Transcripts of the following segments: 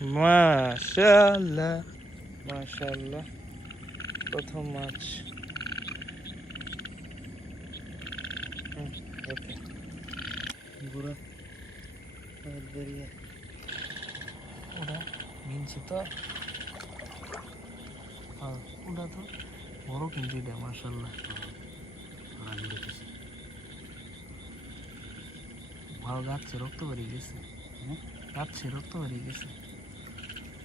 মাশাআল্লাহ। মাশাআল্লাহ। প্রথম মাছ। গুঁড়ো। বেরিয়ে। ওটা মিনছি তো। হ্যাঁ ওটা তো বড় কিন্তু এটা মাশাআল্লাহ। ভালো গাচ্ছে রক্ত বেরিয়ে গেছে। গাচ্ছে রক্ত বেরিয়ে গেছে।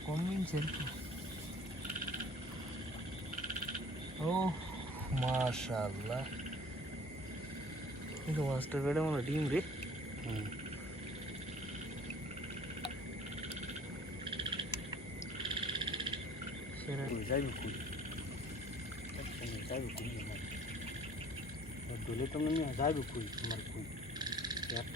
কম মিনছে এরকম ও মাশাআল্লাহ কিন্তু মাছটা বেড়ে মনে হয় ডিম রে সেরা যাইবে কুই যাইবে কুই দলে তো নিয়ে যাইবে কুই আমার কুই এত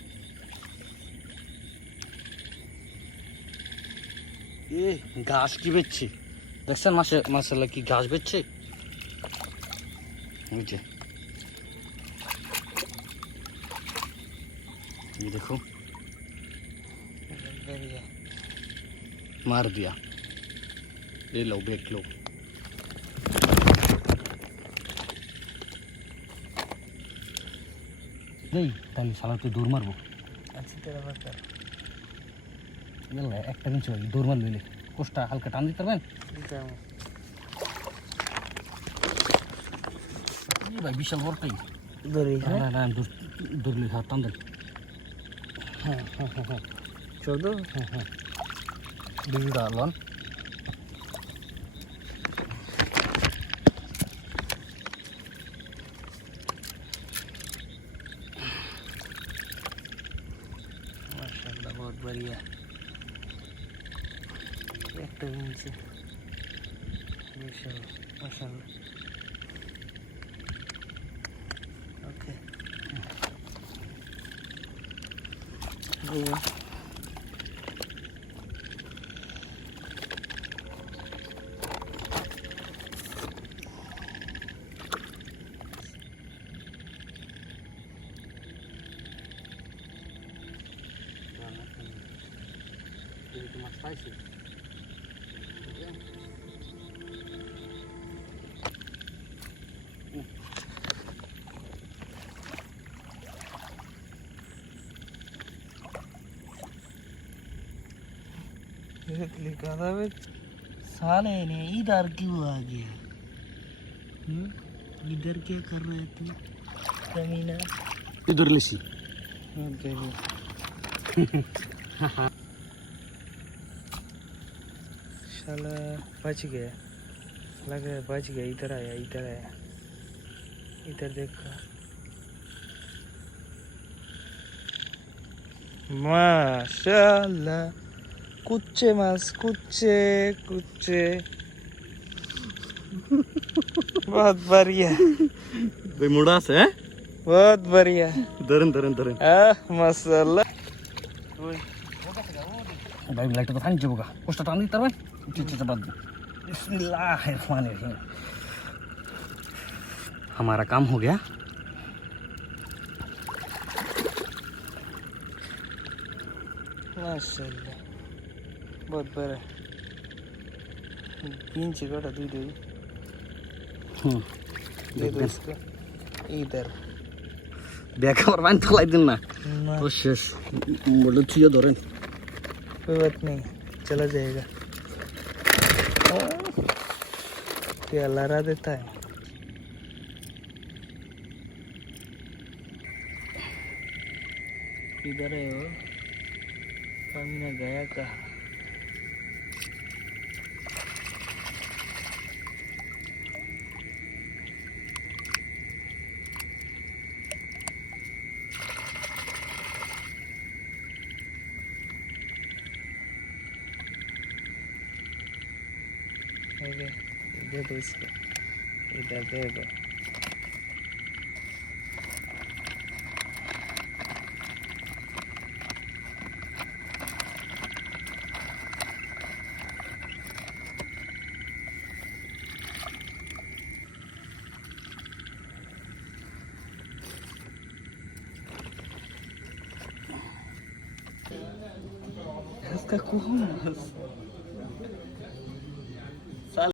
এ ঘাস কি বেচছে দেখছেন মাসে মাসাল্লাহ কি ঘাস বেচছে ওই যে ये देखो বেরিয়ে मार दिया ले लो बेच लो এই তাহলে শালাকে দৌড় মারবো আচ্ছা তেরা ব্যাপার ইয়াল্লা একটা কিছু দৌড় মার লইলে কোষটা হালকা টান দিতে পারবেন দিতে হবে এই ভাই বিশাল বড়টাই ধরে না না না দৌড় দৌড়লে হাত টান দেন চোদ্দ বিজুটা লন माशाल्लाह बहुत बढ़िया একটা মিলছে মাশাআল্লাহ মাশাআল্লাহ ওকে। মাছ পাইছি लिखा था वे साले ने इधर क्यों आ गया? हम्म? इधर क्या कर रहा है तू कमीना। इधर लेसी साला बच गया। लग रहा है बच गया इधर आया इधर आया। इधर देखो। माशाल्लाह। कुच्चे मास कुच्चे कुच्चे। बहुत बढ़िया। भाई मुड़ा से हैं? बहुत बढ़िया। धरन धरन धरन। माशाल्लाह। भाई लाइट तो खानी जाऊंगा कुछ टान दिता भाई ठीक ठीक बात बिस्मिल्लाहिर्रहमानिर्रहीम हमारा काम हो गया माशाल्लाह बहुत बड़ा तीन से काटा दू दे हम्म दे दो इसको इधर দেখে আমার বাইন ফেলাই দিন না ना তো শেষ বলে থুয়ে ধরেন कोई बात नहीं, चला जाएगा। क्या लहरा देता है। किधर है वो? हमने गया कहा? Іди, іди близько. Іде, диби. Какого у нас?